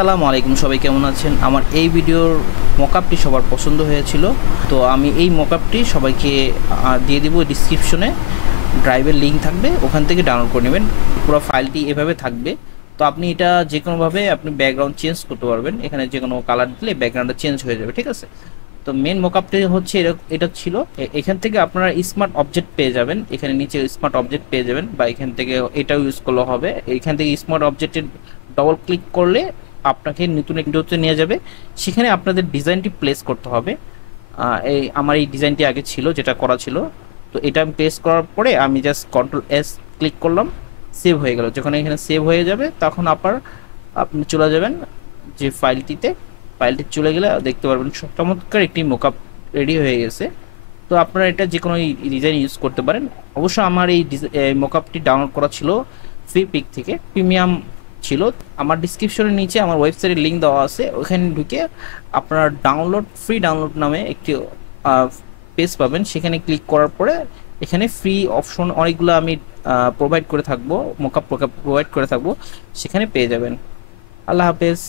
আসসালামু আলাইকুম, সবাই কেমন আছেন? আমার এই ভিডিওর মকআপটি সবার পছন্দ হয়েছিল, তো আমি এই মকআপটি সবাইকে দিয়ে দিব। ডিসক্রিপশনে ড্রাইভের লিঙ্ক থাকবে, ওখান থেকে ডাউনলোড করে নেবেন। পুরো ফাইলটি এভাবে থাকবে। তো আপনি এটা যে কোনোভাবে আপনি ব্যাকগ্রাউন্ড চেঞ্জ করতে পারবেন, এখানে যে কোনো কালার দিলে ব্যাকগ্রাউন্ডটা চেঞ্জ হয়ে যাবে, ঠিক আছে? তো মেন মকআপটি হচ্ছে এটা ছিল। এখান থেকে আপনারা স্মার্ট অবজেক্ট পেয়ে যাবেন, এখানে নিচে স্মার্ট অবজেক্ট পেয়ে যাবেন, বা এখান থেকে এটাও ইউজ করলে হবে। এখান থেকে স্মার্ট অবজেক্টের ডবল ক্লিক করলে আপনাকে নতুন উইন্ডোতে নিয়ে যাবে, সেখানে আপনাদের ডিজাইনটি প্লেস করতে হবে। আমার এই ডিজাইনটি আগে ছিল, যেটা করা ছিল। তো এটা আমি প্লেস করার পরে আমি জাস্ট কন্ট্রোল S ক্লিক করলাম, সেভ হয়ে গেল। যখন এখানে সেভ হয়ে যাবে তখন আপনি চলে যাবেন যে ফাইলটি চলে গেলে দেখতে পারবেন চমৎকার একটি মোকআপ রেডি হয়ে গেছে। তো আপনারা এটা যে কোনো ডিজাইন ইউজ করতে পারেন। অবশ্য আমার এই মোকআপটি ডাউনলোড করা ছিল ফ্রি পিক থেকে, প্রিমিয়াম ছিল। আমার ডিসক্রিপশনের নিচে আমার ওয়েবসাইটের লিঙ্ক দেওয়া আছে, ওখানে ঢুকে আপনারা ফ্রি ডাউনলোড নামে একটি পেজ পাবেন। সেখানে ক্লিক করার পরে এখানে ফ্রি অপশন অনেকগুলো আমি প্রোভাইড করে থাকবো, মোকআপ প্রোভাইড করে থাকবো, সেখানে পেয়ে যাবেন। আল্লাহ হাফেজ।